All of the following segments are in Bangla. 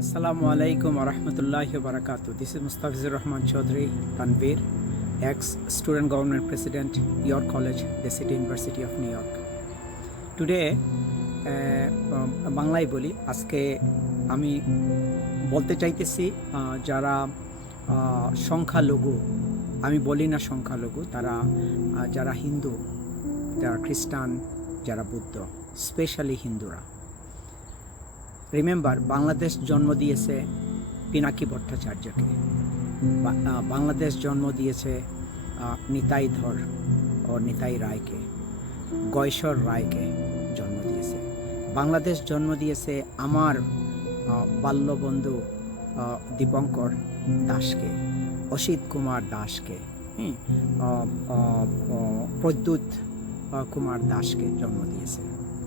Assalamu alaikum wa rahmatullahi wa barakatuh. This is Mustafizur Rahman Chaudhry Tanveer, ex-student government president, York College, the City University of New York. Today, বাংলায় বলি, আজকে আমি বলতে চাইতেছি যারা সংখ্যালঘু, আমি বলি না সংখ্যালঘু, তারা যারা হিন্দু, যারা খ্রিস্টান, যারা বুদ্ধ, স্পেশালি হিন্দুরা। রিমেম্বার, বাংলাদেশ জন্ম দিয়েছে পিনাকি ভট্টাচার্যকে, বাংলাদেশ জন্ম দিয়েছে নিতাই ধর ও নিতাই রায়কে, গয়েশ্বর রায়কে জন্ম দিয়েছে। বাংলাদেশ জন্ম দিয়েছে আমার বাল্যবন্ধু দীপঙ্কর দাসকে, অসিত কুমার দাসকে, প্রদ্যুৎ কুমার দাসকে জন্ম দিয়েছে।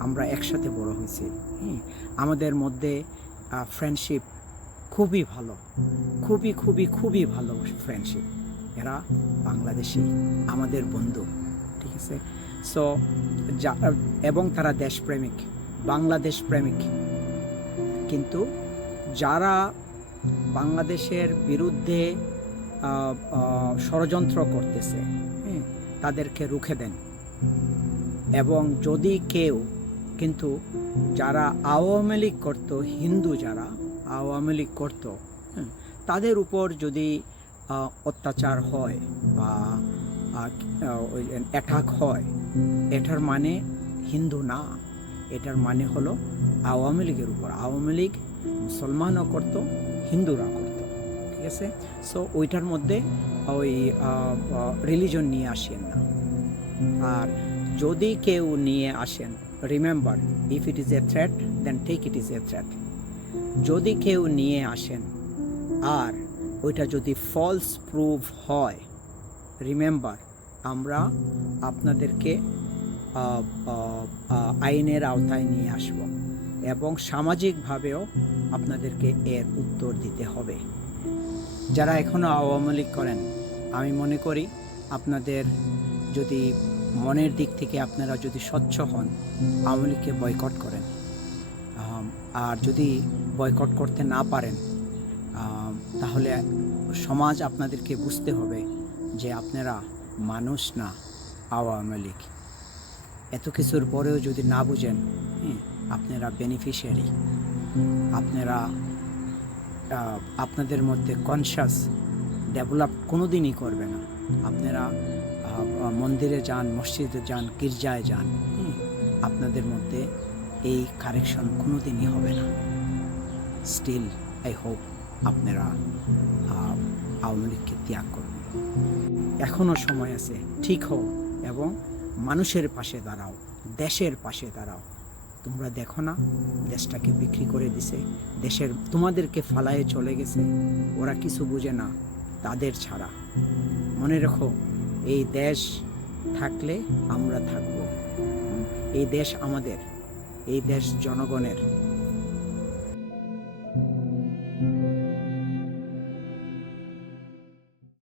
আমরা একসাথে বড় হয়েছি। আমাদের মধ্যে ফ্রেন্ডশিপ খুবই ভালো, খুবই খুবই খুবই ভালো ফ্রেন্ডশিপ। এরা বাংলাদেশি, আমাদের বন্ধু, ঠিক আছে। সো এবং তারা দেশপ্রেমিক, বাংলাদেশ প্রেমিক। কিন্তু যারা বাংলাদেশের বিরুদ্ধে ষড়যন্ত্র করতেছে, তাদেরকে রুখে দেন। এবং যদি কেউ, কিন্তু যারা আওয়ামী লীগ করতো, হিন্দু যারা আওয়ামী লীগ করতো, তাদের উপর যদি অত্যাচার হয় বা অ্যাটাক হয়, এটার মানে হিন্দু না, এটার মানে হলো আওয়ামী লীগের উপর। আওয়ামী লীগ মুসলমানও করতো, হিন্দুরা করতো, ঠিক আছে। সো ওইটার মধ্যে ওই রিলিজন নিয়ে আসেন না। আর যদি কেউ নিয়ে আসেন, remember, if it is a threat then take it is a threat. যদি কেউ নিয়ে আসেন আর ওইটা যদি ফলস প্রুভ হয়, রিমেম্বার, আমরা আপনাদেরকে আইনের আওতায় নিয়ে আসব এবং সামাজিকভাবেও আপনাদেরকে এর উত্তর দিতে হবে। যারা এখনও আওয়ামী লীগ করেন, আমি মনে করি আপনাদের যদি মনের দিক থেকে আপনারা যদি স্বচ্ছ হন, আওয়ামী লীগকে বয়কট করেন। আর যদি বয়কট করতে না পারেন, তাহলে সমাজ আপনাদেরকে বুঝতে হবে যে আপনারা মানুষ না, আওয়ামী লীগ। এত কিছুর পরেও যদি না বুঝেন, আপনারা বেনিফিশিয়ারি, আপনারা আপনাদের মধ্যে কনশাস ডেভেলপ কোনো দিনই করবে না। আপনারা মন্দিরে যান, মসজিদে যান, গির্জায় যান, আপনাদের মধ্যে এই কারেকশন কোনো দিনই হবে না। স্টিল আই হোপ আপনারা আওয়ামী লীগকে ত্যাগ করবেন। এখনও সময় আছে, ঠিক হও এবং মানুষের পাশে দাঁড়াও, দেশের পাশে দাঁড়াও। তোমরা দেখো না, দেশটাকে বিক্রি করে দিছে, দেশের তোমাদেরকে ফালায়ে চলে গেছে, ওরা কিছু বুঝে না তাদের ছাড়া। মনে রেখো, এই দেশ থাকলে আমরা থাকব। এই দেশ আমাদের, এই দেশ জনগণের।